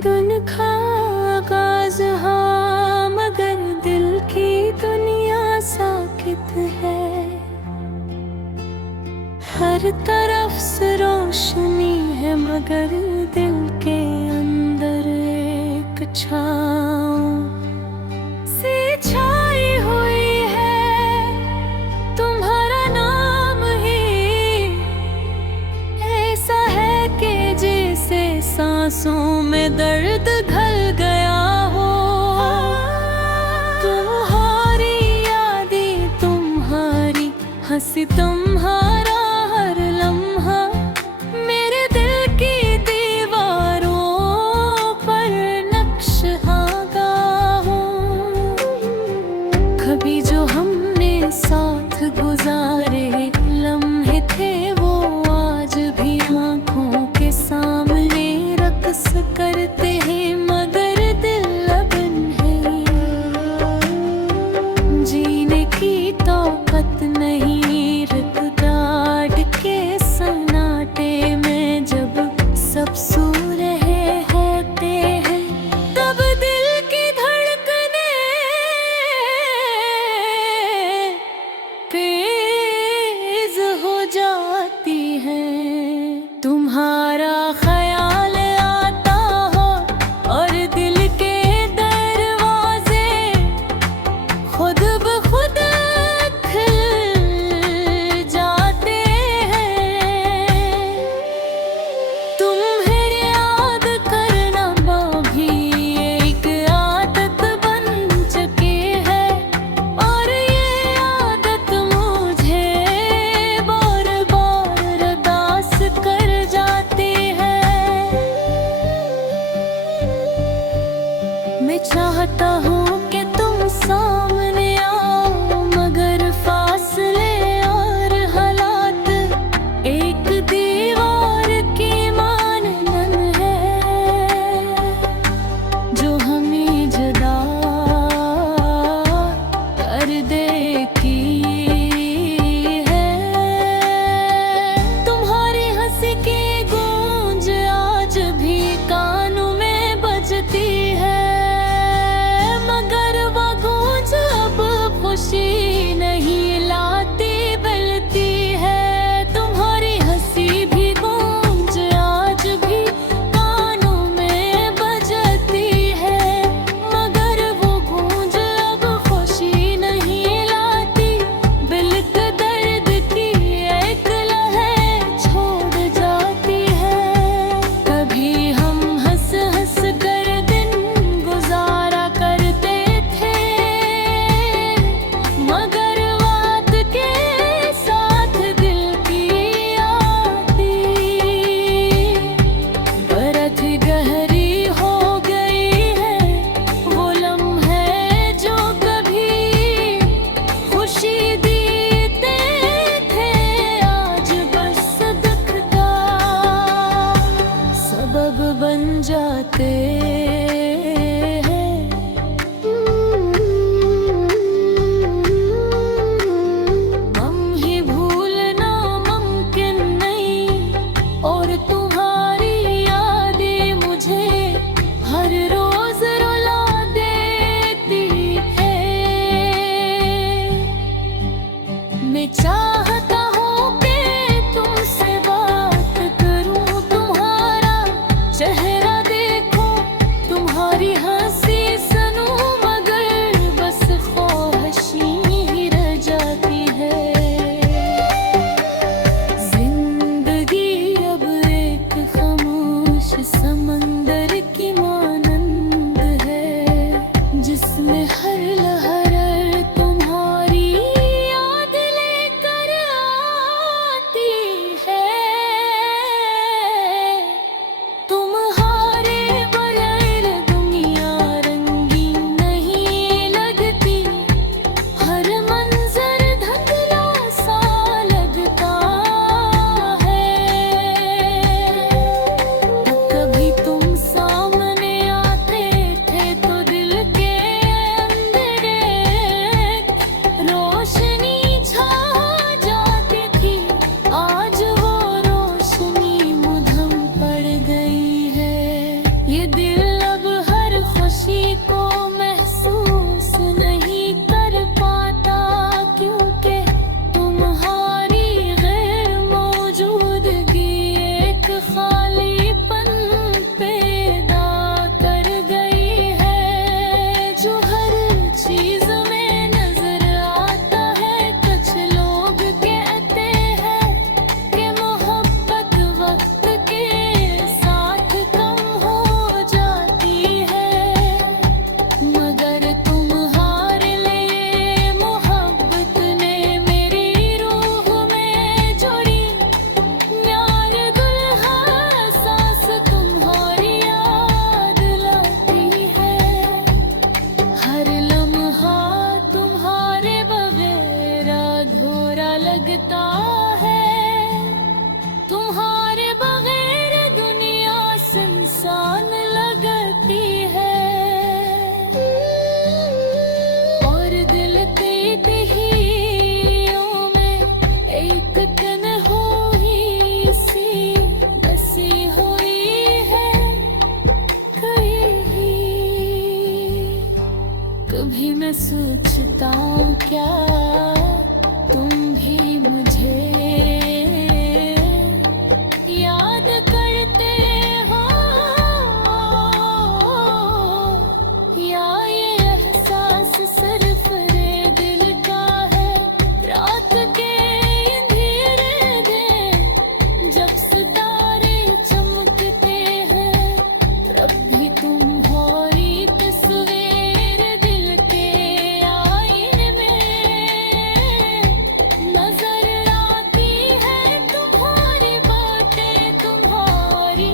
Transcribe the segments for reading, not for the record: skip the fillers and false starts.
दुन का आगाज हाँ, मगर दिल की दुनिया साकित है। हर तरफ से रोशनी है मगर दिल के अंदर एक छाँव सी छाई हुई है। तुम्हारा नाम ही ऐसा है कि जैसे सांसों में दर्द घल गया हो। तुम्हारी यादें, तुम्हारी हंसी, तुम्हारा हर लम्हा मेरे दिल की दीवारों पर नक्श आगा हो। कभी जो हमने साथ गुजारे लम्हे थे वो आज भी आंखों के सामने रक्स करते हैं, मगर दिल अब नहीं। जीने की तौकत नहीं, रिकॉर्ड के सन्नाटे में जब सब सो रहे होते हैं, तब दिल की धड़कने तेज हो जाती हैं। तुम्हारा ख्याल आता हो और दिल के दरवाजे खुद ब खुद खुल जाते हैं। तुम्हें याद करना भी एक आदत बन चुकी है, और ये आदत मुझे बार बार उदास कर जाती है। मैं चाहता हूँ कि तुम सामने आओ, मगर फासले और हालात एक दीवार की मानन है जो हमें जुदा कर देती है। तुम्हारी हंसी की गूंज आज भी कानों में बजती है, मगर वो गूंज अब खुशी नहीं लाती बलती है। तुम्हारी हंसी भी गूंज आज भी कानों में बजती है, मगर वो गूंज अब खुशी नहीं लाती। बिल्क दर्द की एक लहर छोड़ जाती है। कभी हम हंस हंस कर दिन गुजारा करते थे, मगर वक्त के साथ दिल की आती बरत गहरी हो गई है। वो लम्हे जो कभी खुशी देते थे, आज बस दुख का सबब बन जाते हैं। हम ही भूलना मुमकिन नहीं, और तुम्हारी यादें मुझे हर रोज रुला देती है। मैं चाहता हूँ कि तुमसे बात करूँ, तुम्हारा चेहरा देखो, तुम्हारी हंसी सुनूं, मगर बस ख्वाहिशी ही रह जाती है। जिंदगी अब एक खामोश समंदर की मानंद है, जिसमें हर लहर तुम्हारी याद लेकर आती है। तुम्हारे बगैर दुनिया रंगीन नहीं लगती, हर मंजर धुंधला सा लगता है। कभी तुम सामने आते थे तो दिल के अंदर एक रोशनी छा जाती थी। आज वो रोशनी मुधम पड़ गई है। ये दिल भी मैं सोचता हूँ क्या तुम भी मुझे याद करते हो, या ये एहसास सिर्फ रे दिल का है। रात के अंधेरे दिन जब सितारे चमकते हैं, तब भी तुम्हारी तस्वीर दिल के आईने में नजर आती है। तुम्हारी बातें तुम्हारी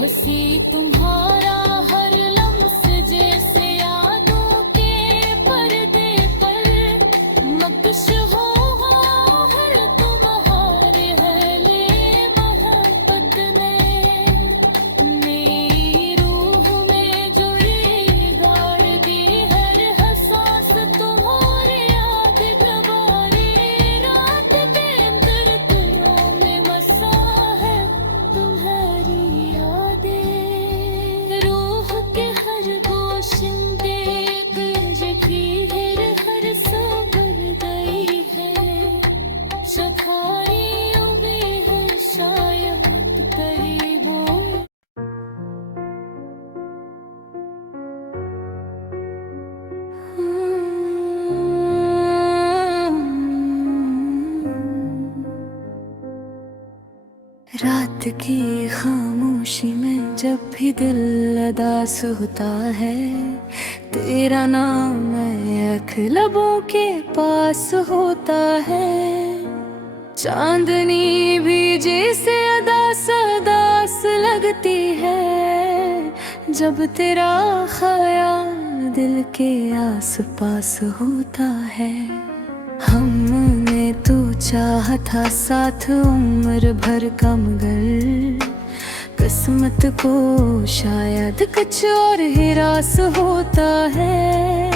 हंसी तुम्हारा हर लम्स जैसे यादों के पर्दे पर नक्श हो हर तुम्हारे हले मोहब्बत ने मेरी रूह में जुड़ी गाड़ दी। हर हसास तुम्हारी याद गवारे रात के अंदर तुरों में बसा है तुम्हारी यादें। रूह के हर गोशिंदे जखीर हर सबर गई है। सफाई भी है शायद करीबों रात की खामोशी में जब भी दिल अदास होता है, तेरा नाम महक लबों के पास होता है। चांदनी भी जैसे अदास अदास लगती है, जब तेरा ख्याल दिल के आस पास होता है। हमने तो चाहा था साथ उम्र भर का, मगर किस्मत को शायद कुछ और ही रास होता है।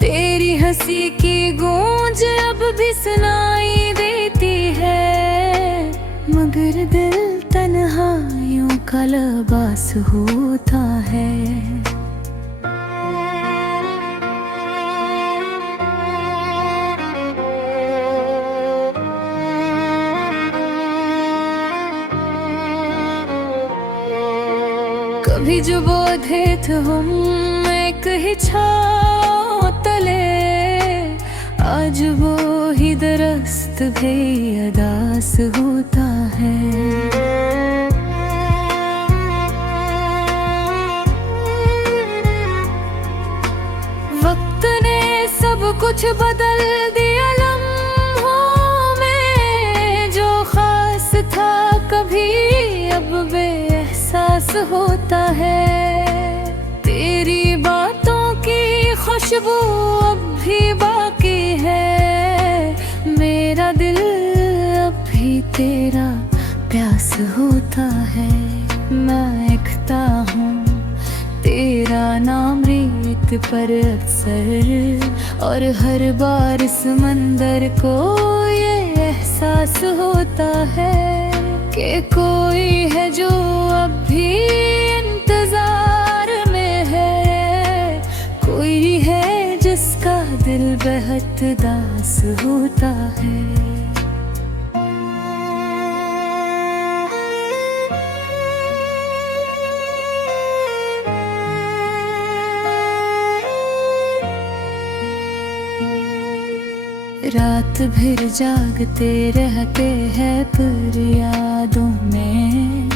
तेरी हंसी की गूंज अब भी सुनाई देती है, मगर दिल तन्हाइयों का लिबास होता है। कभी जो बोधे थे हम एक ही छाँव तले, आज वो ही दरख्त भी अदास होता है। वक्त ने सब कुछ बदल दिया, लम्हों में जो खास था कभी अब बेएहसास होता है। तेरी बातों की खुशबू अब भी बाकी है, मेरा दिल अब भी तेरा प्यास होता है। महकता हूँ तेरा नाम रेत पर अक्सर, और हर बार समंदर को ये एहसास होता है कि कोई है जो अब भी इंतजार में है, कोई है जिसका दिल बेहद दास होता है। रात भर जागते रहते हैं पर यादों में,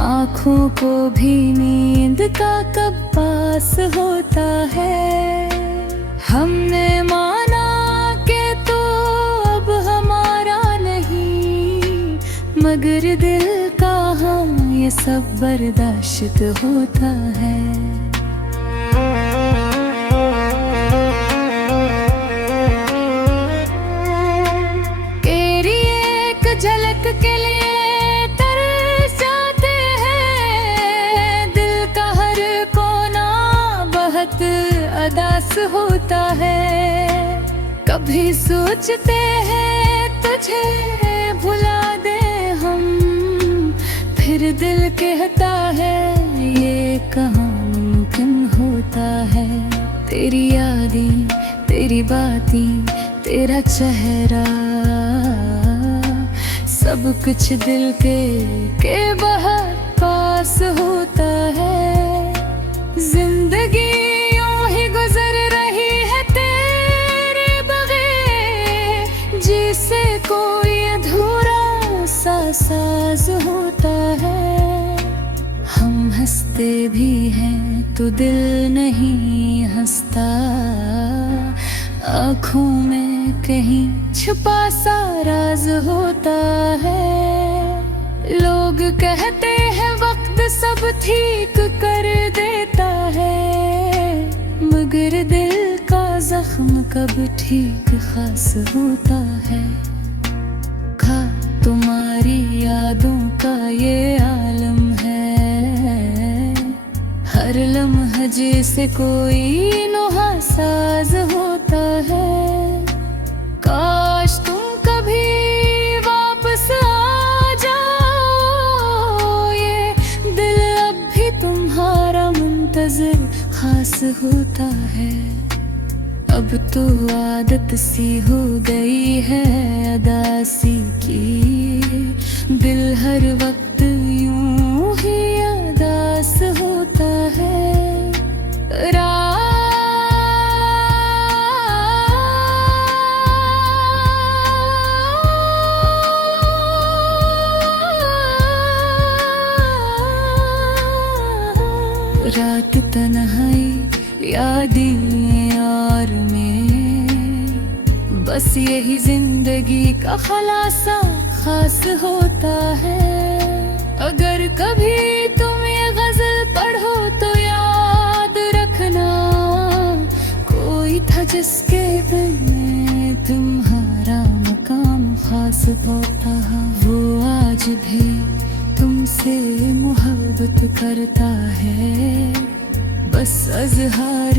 आँखों को भी नींद का कब पास होता है। हमने माना कि तो अब हमारा नहीं, मगर दिल का हम ये सब बर्दाश्त होता है। झलक के लिए तरस जाते हैं, दिल का हर कोना बहुत अदास होता है। कभी सोचते हैं तुझे भुला दे हम, फिर दिल कहता है ये कहाँ मुमकिन होता होता है। तेरी यादें, तेरी बातें, तेरा चेहरा, सब कुछ दिल के बहुत पास होता है। जिंदगी यूं ही गुजर रही है तेरे बगैर, जिसे कोई अधूरा सा साज होता है। हम हंसते भी हैं तो दिल नहीं हंसता, आँखों में कहीं छुपा सा राज होता है। लोग कहते हैं वक्त सब ठीक कर देता है, मगर दिल का जख्म कब ठीक खास होता है। खा तुम्हारी यादों का ये आलम है, हर लम्हा जैसे कोई नुहा साज होता है। काश तुम कभी वापस आ जाओ, ये दिल अब भी तुम्हारा मुंतज़िर खास होता है। अब तो आदत सी हो गई है अदासी की, दिल हर वक्त यूं ही अदास होता है। रात तन्हाई यादें यार में, बस यही जिंदगी का खलासा खास होता है। अगर कभी तुम ये गजल पढ़ो तो याद रखना, कोई था जिसके दिल में तुम्हारा मकाम खास होता। वो आज भी तुमसे मोहब्बत करता है, बस अज़हार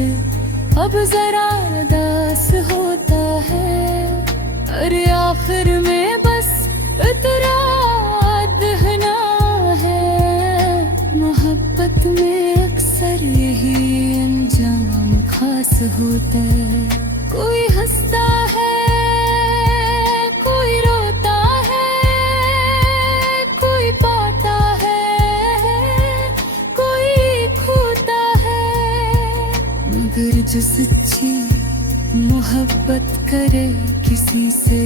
अब जरा दास होता है। अरे आखिर में बस इतना दहना है, मोहब्बत में अक्सर यही अंजाम खास होता है। कोई हंसता है, कोई रोता है, कोई पाता है, कोई खोता है, मगर जो सच्ची मोहब्बत करे किसी से